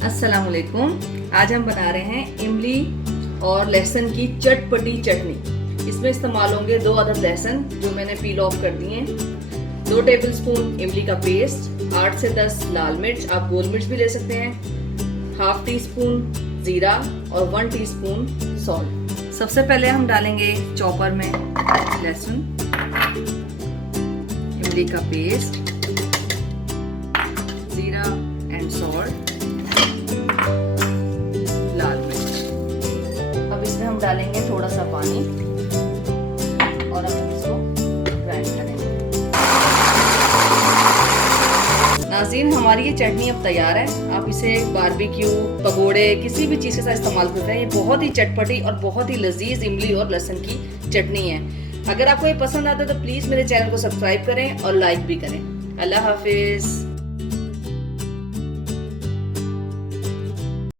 अस्सलाम वालेकुम। आज हम बना रहे हैं इमली और लहसुन की चटपटी चटनी। इसमें इस्तेमाल होंगे 2 अदद लहसुन जो मैंने पील ऑफ कर दिए, 2 टेबलस्पून इमली का पेस्ट, 8 से 10 लाल मिर्च, आप गोल मिर्च भी ले सकते हैं, हाफ टी स्पून जीरा और 1 टीस्पून सॉल्ट। सबसे पहले हम डालेंगे चॉपर में लहसुन, इमली का पेस्ट, जीरा एंड सॉल्ट, लाल मिर्च। अब इसमें हम डालेंगे थोड़ा सा पानी और हम इसको ग्राइंड करेंगे। नाज़रीन, हमारी ये चटनी अब तैयार है। आप इसे बारबेक्यू, पकोड़े, किसी भी चीज़ के साथ इस्तेमाल करते हैं। ये बहुत ही चटपटी और बहुत ही लजीज इमली और लहसुन की चटनी है। अगर आपको ये पसंद आता है तो प्लीज़ मेरे चैनल को सब्सक्राइब करें और लाइक भी करें। अल्लाह हाफिज़।